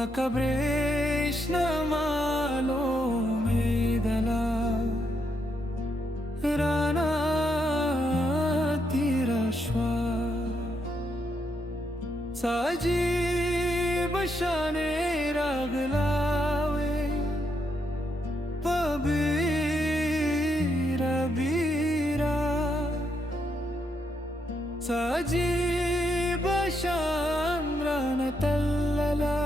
लकब्रेशन मालो मेदला राना तिरश्वा साजी बशाने रागलावे पबीरा बीरा साजी बशान Rana तल्लला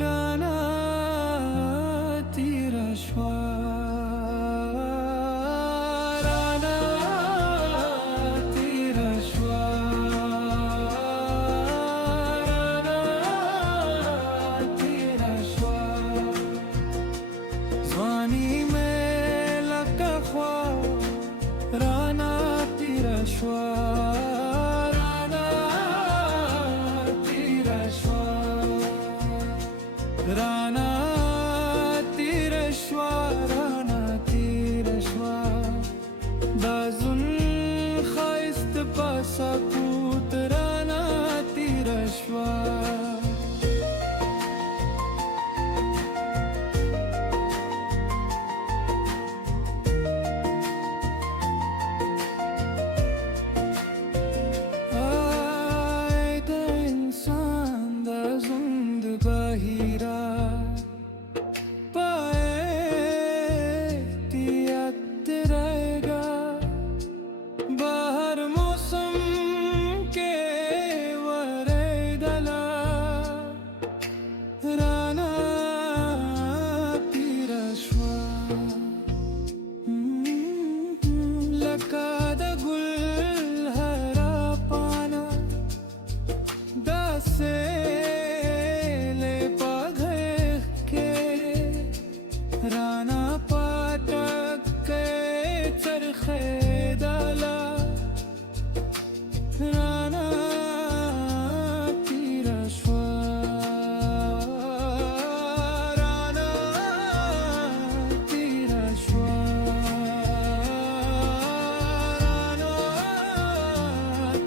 Rana तिरश्वा Rana तिरश्वा Rana तिरश्वा Rana तिरश्वा Rana तिरश्वा दाजुन खाइस्त पासाकूत Rana तिरश्वा bahira pae tiyat rahega bahar mausam ke waredala rana tirashwa lakada gul hara pana dase Rana पाटक के चरखे डाला राना तिरश्वा राना तिरश्वा राना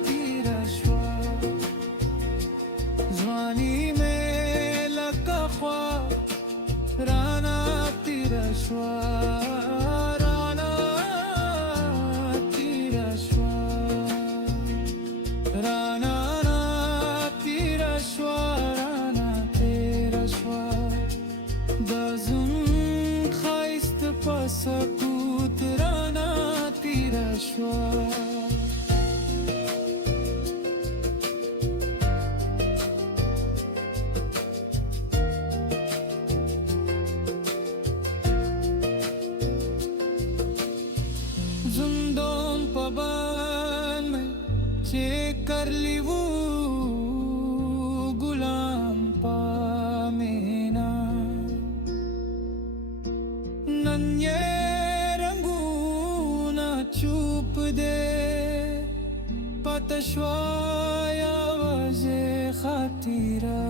तिरश्वा ज़वानी में लगा ख्वाब राना तिरश्वा राना तिरश्वा राना तिरश्वा राना तिरश्वा दाजुन खाइस्त पासाकूत राना तिरश्वा जुंदोन पवन में चेक कर ली वो गुलाम पामेना नन्ये रंगूना चूप दे पतश्वाया वजे खातिरा